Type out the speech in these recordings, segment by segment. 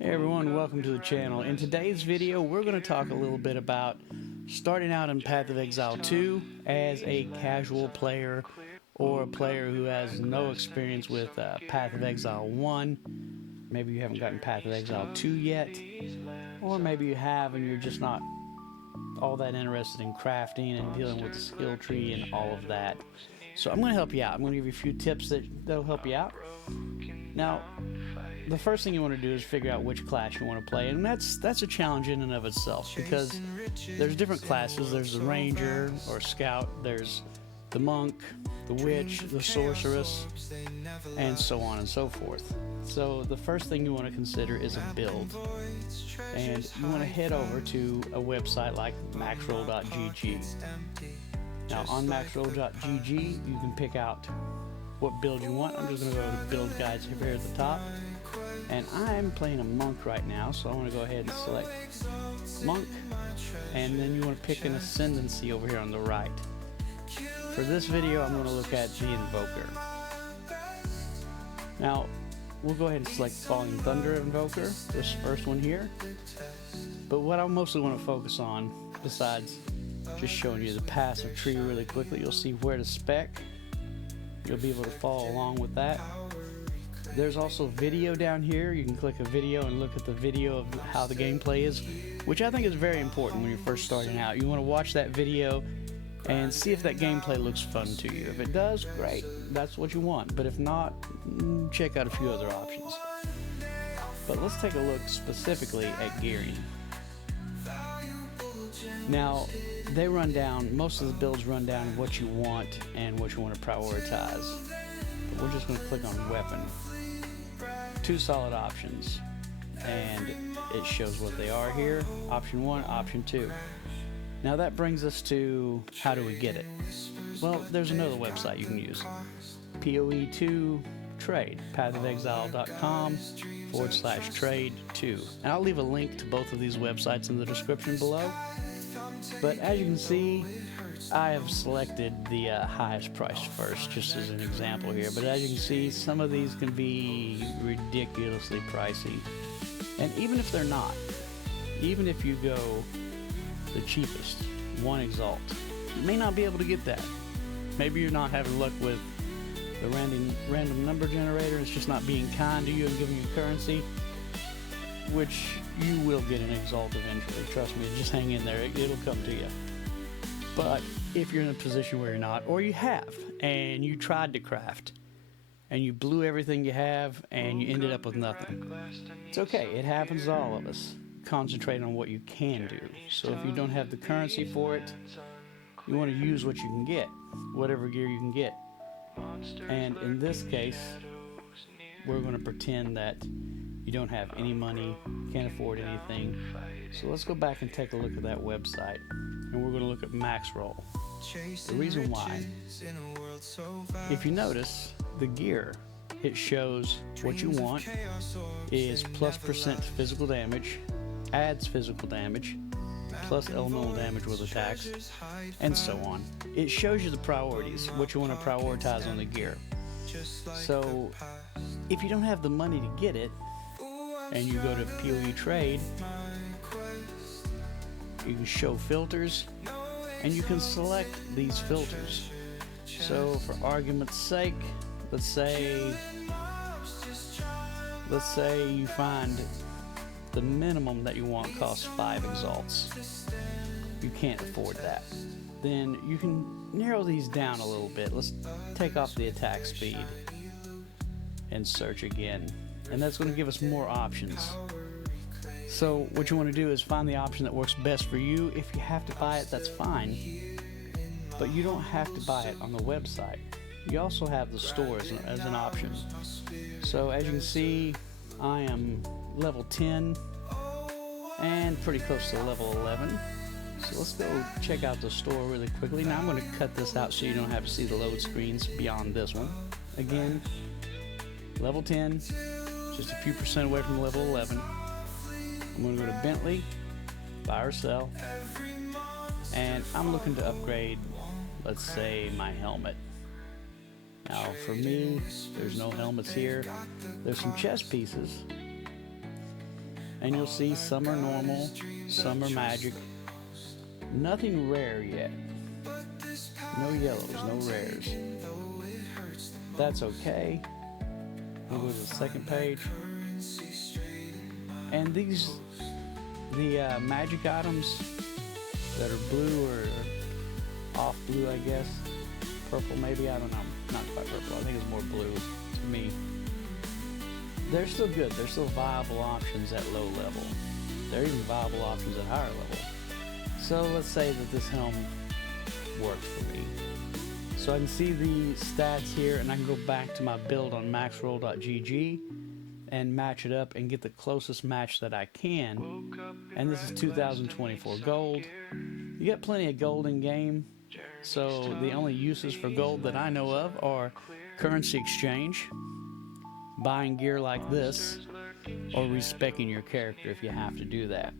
Hey everyone, welcome to the channel. In today's video, we're going to talk a little bit about starting out in Path of Exile 2 as a casual player or a player who has no experience with Path of Exile 1. Maybe you haven't gotten Path of Exile 2 yet, or maybe you have and you're just not all that interested in crafting and dealing with the skill tree and all of that. So I'm going to help you out. I'm going to give you a few tips that'll help you out. Now, the first thing you want to do is figure out which class you want to play, and that's a challenge in and of itself, because there's different classes. There's the ranger or scout, there's the monk, the witch, the sorceress, and so on and so forth. So the first thing you want to consider is a build, and you want to head over to a website like maxroll.gg. Now on maxroll.gg you can pick out what build you want. I'm just going to go to build guides here at the top. And I'm playing a monk right now, so I want to go ahead and select monk, and then you want to pick an ascendancy over here on the right. For this video, I'm going to look at the invoker. Now, we'll go ahead and select Falling Thunder Invoker, this first one here. But what I mostly want to focus on, besides just showing you the passive tree really quickly, you'll see where to spec. You'll be able to follow along with that. There's also video down here. You can click a video and look at the video of how the gameplay is, which I think is very important when you're first starting out. You want to watch that video and see if that gameplay looks fun to you. If it does, great, that's what you want. But if not, check out a few other options. But let's take a look specifically at gearing. Now, they run down, most of the builds run down what you want and what you want to prioritize. But we're just going to click on weapon. Two solid options, and it shows what they are here. Option 1, option 2. Now that brings us to how do we get it? Well, there's another website you can use. POE 2 trade, pathofexile.com/trade2. And I'll leave a link to both of these websites in the description below. But as you can see, I have selected the highest price first, just as an example here. But as you can see, some of these can be ridiculously pricey. And even if they're not, even if you go the cheapest, 1 exalt, you may not be able to get that. Maybe you're not having luck with the random number generator. It's just not being kind to you and giving you currency, which you will get an exalt eventually. Trust me, just hang in there. It'll come to you. But if you're in a position where you're not, or you have, and you tried to craft, and you blew everything you have, and you ended up with nothing, it's okay. It happens to all of us. Concentrate on what you can do. So if you don't have the currency for it, you want to use what you can get, whatever gear you can get. And in this case, we're going to pretend that you don't have any money, can't afford anything. So let's go back and take a look at that website, and we're going to look at Maxroll. The reason why, if you notice, the gear, it shows what you want is +% physical damage, adds physical damage, plus elemental damage with attacks, and so on. It shows you the priorities, what you want to prioritize on the gear. So if you don't have the money to get it, and you go to POE trade, you can show filters, and you can select these filters. So for argument's sake, let's say you find the minimum that you want costs 5 exalts. You can't afford that. Then you can narrow these down a little bit. Let's take off the attack speed and search again. And that's going to give us more options. So what you want to do is find the option that works best for you. If you have to buy it, that's fine. But you don't have to buy it on the website. You also have the store as an option. So as you can see, I am level 10 and pretty close to level 11. So let's go check out the store really quickly. Now I'm going to cut this out so you don't have to see the load screens beyond this one. Again, level 10, just a few percent away from level 11. I'm going to go to Bentley, buy or sell, and I'm looking to upgrade, let's say, my helmet. Now for me, there's no helmets here. There's some chest pieces, and you'll see some are normal, some are magic. Nothing rare yet. No yellows, no rares. That's okay. We'll go to the second page. And these, the magic items that are blue or off blue, I guess. Purple maybe, I don't know. Not quite purple, I think it's more blue to me. They're still good. They're still viable options at low level. They're even viable options at higher level. So let's say that this helm works for me. So I can see the stats here, and I can go back to my build on maxroll.gg and match it up and get the closest match that I can. And this is 2024 gold. You get plenty of gold in game, so the only uses for gold that I know of are currency exchange, buying gear like this, or respecking your character if you have to do that.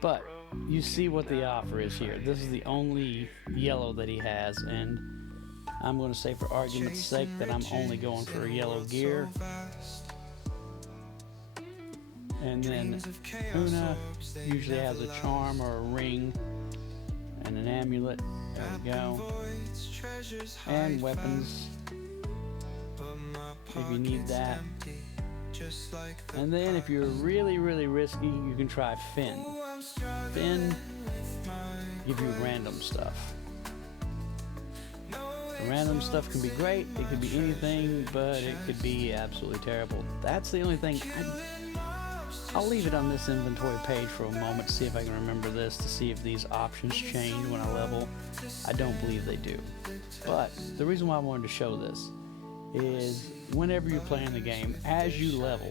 But you see what the offer is here. This is the only yellow that he has, and I'm going to say for argument's sake that I'm only going for a yellow gear. And then Una usually has a charm or a ring and an amulet. There we go. And weapons, if you need that. And then if you're really, really risky, you can try Finn. Finn give you random stuff. The random stuff can be great, it could be anything, but it could be absolutely terrible. That's the only thing. I'll leave it on this inventory page for a moment to see if I can remember this, to see if these options change when I level. I don't believe they do. But the reason why I wanted to show this is whenever you're playing the game, as you level,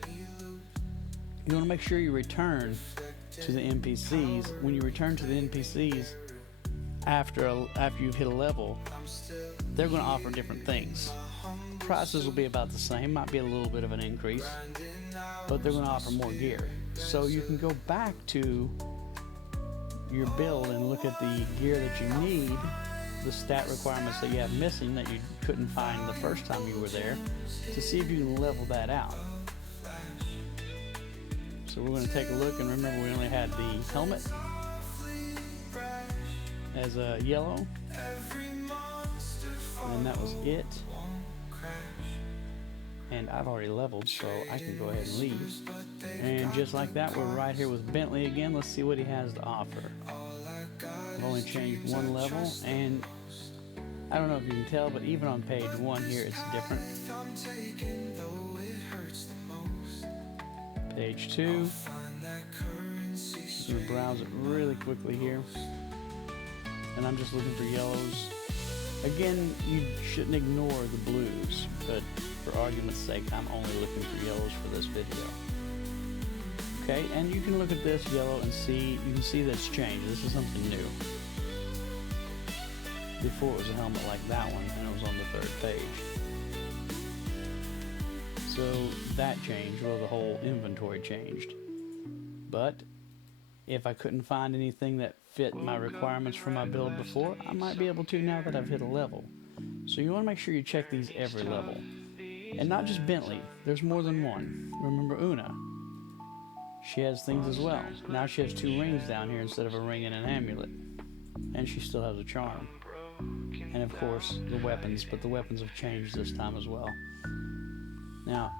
you want to make sure you return to the NPCs. When you return to the NPCs after you've hit a level, they're going to offer different things. Prices will be about the same, might be a little bit of an increase, but they're going to offer more gear. So you can go back to your build and look at the gear that you need, the stat requirements that you have missing that you couldn't find the first time you were there, to see if you can level that out. So we're going to take a look, and remember we only had the helmet as a yellow, and that was it. And I've already leveled, so I can go ahead and leave. And just like that, we're right here with Bentley again. Let's see what he has to offer. I've only changed one level, and I don't know if you can tell, but even on page 1 here, it's different. Page 2. I'm going to browse it really quickly here. And I'm just looking for yellows. Again, you shouldn't ignore the blues, but for argument's sake, I'm only looking for yellows for this video. Okay, and you can look at this yellow and see, you can see that's changed. This is something new. Before it was a helmet like that one, and it was on the 3rd page. So that changed, well, the whole inventory changed. But if I couldn't find anything that fit my requirements for my build before, I might be able to now that I've hit a level. So you want to make sure you check these every level. And not just Bentley, there's more than one. Remember Una. She has things as well. Now she has 2 rings down here instead of a ring and an amulet. And she still has a charm. And of course, the weapons, but the weapons have changed this time as well. Now,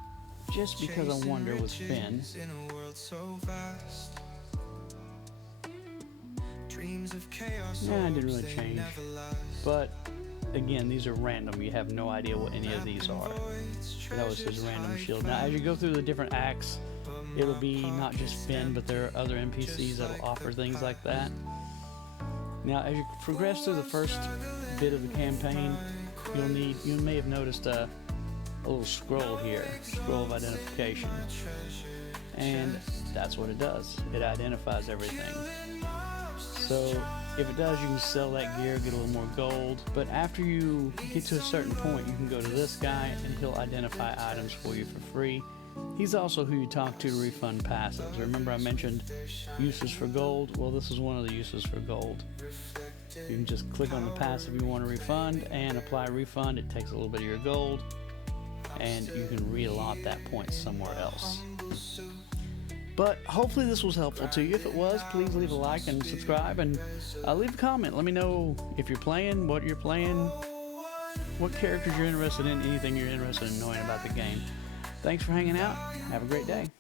just because I wonder with Finn, yeah, it didn't really change. But again, these are random. You have no idea what any of these are. That was his random shield. Now, as you go through the different acts, it'll be not just Finn, but there are other NPCs that'll offer things like that. Now, as you progress through the first bit of the campaign, you may have noticed a little scroll here, scroll of identification. And that's what it does. It identifies everything. So if it does, you can sell that gear, get a little more gold. But after you get to a certain point, you can go to this guy and he'll identify items for you for free. He's also who you talk to refund passives. Remember I mentioned uses for gold? Well, this is one of the uses for gold. You can just click on the passive you want to refund and apply refund. It takes a little bit of your gold and you can reallot that point somewhere else. But hopefully this was helpful to you. If it was, please leave a like and subscribe, and leave a comment. Let me know if you're playing, what you're playing, what characters you're interested in, anything you're interested in knowing about the game. Thanks for hanging out. Have a great day.